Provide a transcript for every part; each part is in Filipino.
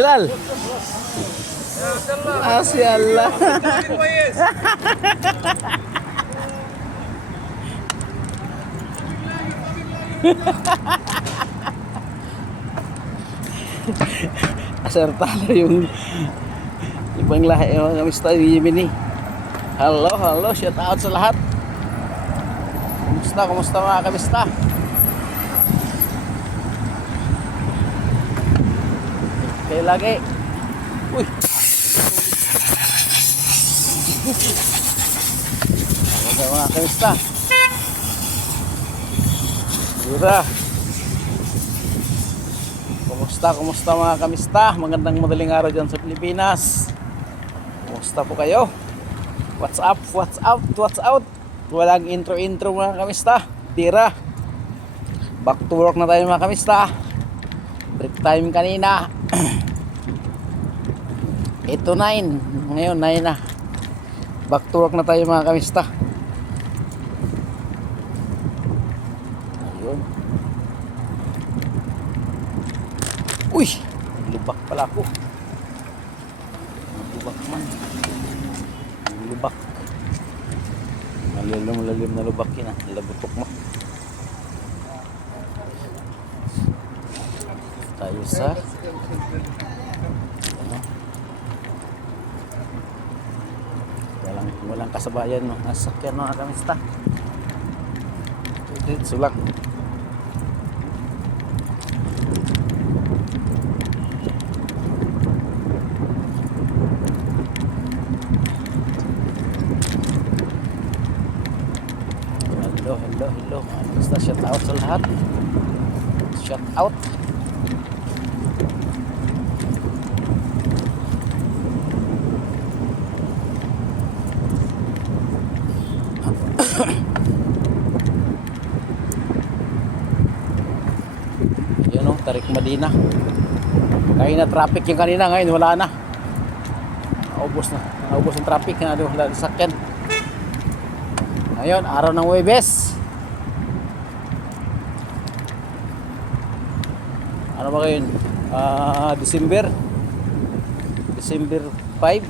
Bilal. Asya Allah. Asar talo yung ibang lahi mga kamista Yemeni. Halo, halo, shout out sa lahat. Kumusta mga kamista? Kayo lagi. Uy. Halo mga kamista. Dura. Kumusta mga kamista? Magandang madaling araw dyan sa Pilipinas. Kumusta po kayo? What's up? What's out? Walang intro mga kamista. Tira. Back to work na tayo mga kamista. Break time kanina. Ito 9. Ngayon 9 na. Back to work na tayo mga kamista. Ayun. Uy! Lubak pala ako. Lubak man. Lubak. Malalim na lubak yun ah. Labutok mo. Tayo sa ano? Walang kasabayan no. Nasakyan no kamista. Sulak. Hello. Basta shout out sa lahat. Shout out. Yan o, Tarik Madina. Kaya na traffic yung kanina, ngayon wala na. Naubos yung traffic na wala na sakyan. Ngayon, araw ng Huwebes. Ano ba ngayon? December 5.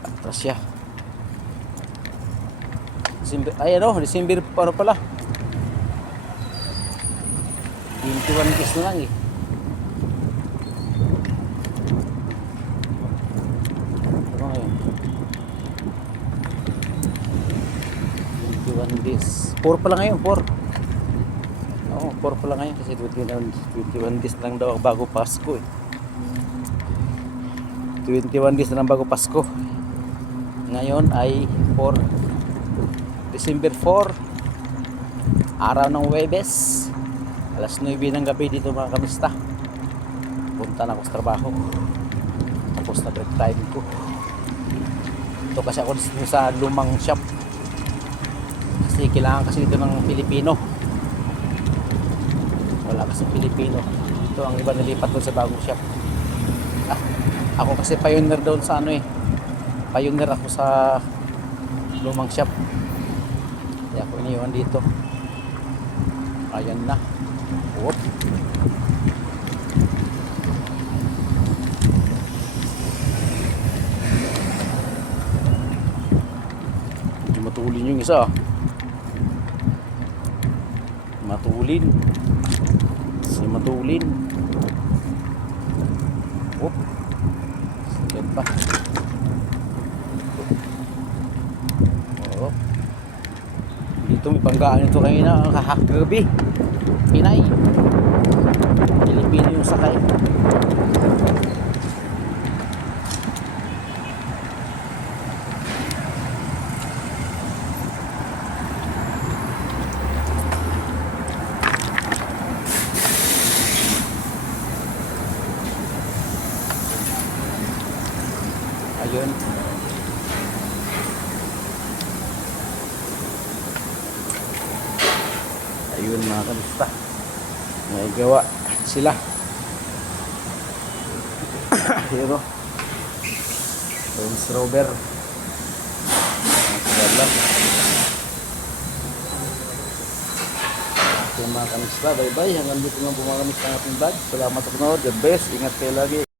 Patras siya. December ano pala? 21 days na lang eh. Ano ngayon? 21 days. 4 pa lang ngayon, 4. Oo, 4 pa lang ngayon kasi 21 days lang daw bago Pasko eh. 21 days na lang bago Pasko. Ngayon ay December 4, araw ng Huwebes, alas 9 ng gabi dito mga kamista. Punta na ako sa trabaho. Tapos na break time ko. Ito kasi ako sa lumang shop. Kasi kailangan kasi dito ng Pilipino. Wala kasi Pilipino. Ito ang iba nilipat doon sa bagong shop. Ako kasi pioneer doon sa ano eh. Pioneer ako sa lumang shop. Kaya ako iniwan dito. Ayan na. Whoop. Matulin yung isa. Matulin. Si matulin. Whoop. Sige pa. Oh. Dito may panggaan ito kanina kagabi. Pinay. Pilipino yung sakay. Ayun. Ayun mga kamista. May gawa sila. Ayun o. Range Rover. Wala. Okay mga kamista, bye bye. Hanggang dito lang po mga kamista ang ating vlog. Salamat sa panood. God bless. Ingat kayo lagi.